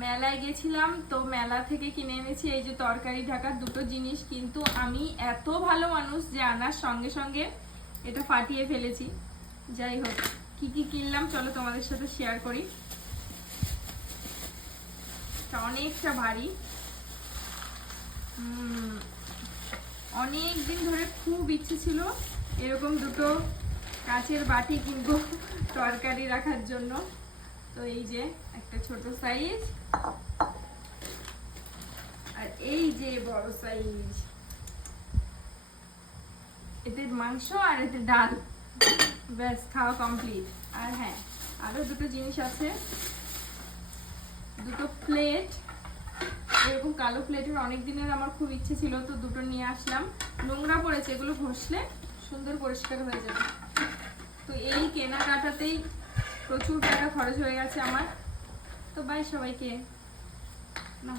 মেলায় গেছিলাম তো মেলা থেকে কিনে এনেছি এই যে তরকারি ঢাকার দুটো জিনিস, কিন্তু আমি এত ভালো মানুষ যে আনার সঙ্গে সঙ্গে এটা ফাটিয়ে ফেলেছি। যাই হোক, কি কি কিনলাম চলো তোমাদের সাথে শেয়ার করি। অনেকটা ভারী, অনেক দিন ধরে খুব ইচ্ছে ছিল এরকম দুটো কাচের বাটি কিনবো তরকারি রাখার জন্য। তো এই যে একটা ছোট সাইজ আর এই যে বড় সাইজ, এতে মাংস আর এতে ডাল, ব্যাস খাওয়া কমপ্লিট। আর হ্যাঁ, আরো দুটো জিনিস আছে, দুটো প্লেট, এরকম কালো প্লেটের অনেক দিনের আমার খুব ইচ্ছে ছিল, তো দুটো নিয়ে আসলাম। নোংরা পড়েছে, এগুলো ঘষলে সুন্দর পরিষ্কার হয়ে যাবে। তো এই কেনাকাটাতেই প্রচুর টাকা খরচ হয়ে গেছে আমার। তো বাই সবাইকে। না